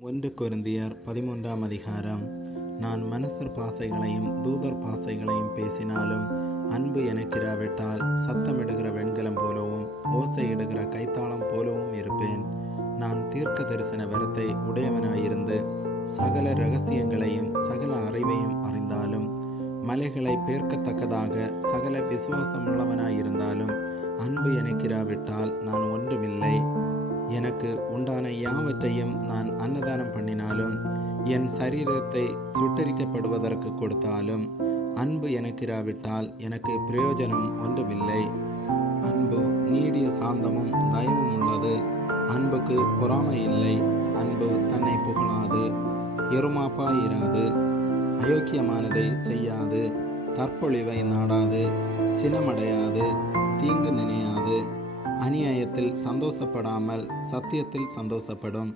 1 கொரிந்தியர் 13ஆம் அதிகாரம். நான் மனுஷர் பாசைகளையும் தூதர் பாசைகளையும் பேசினாலும் அன்பு எனக்கிராவிட்டால் சத்தமிடுகிற வெண்கலம் போலவும் ஓசையிடுகிற கைத்தாளம் போலவும் இருப்பேன். நான் தீர்க்க தரிசன வரத்தை உடையவனாயிருந்து சகல இரகசியங்களையும் சகல அறிவையும் அறிந்தாலும் மலைகளை பேர்க்கத்தக்கதாக சகல விசுவாசமுள்ளவனாயிருந்தாலும் அன்பு எனக்கிராவிட்டால் நான் ஒன்றுமில்லை. எனக்கு உண்டான யாவற்றையும் நான் அன்னதானம் பண்ணினாலும் என் சரீரத்தை சுட்டரிக்கப்படுவதற்கு கொடுத்தாலும் அன்பு எனக்கிராவிட்டால் எனக்கு பிரயோஜனம் ஒன்றுமில்லை. அன்பு நீடிய சாந்தமும் தயவும் உள்ளது. அன்புக்கு பொறாமை இல்லை. அன்பு தன்னை புகழாது, எருமாப்பாயிராது, அயோக்கியமானதை செய்யாது, தற்பொழிவை நாடாது, சினமடையாது, தீங்கு நினையாது, அநியாயத்தில் சந்தோஷப்படாமல் சத்தியத்தில் சந்தோஷப்படும்.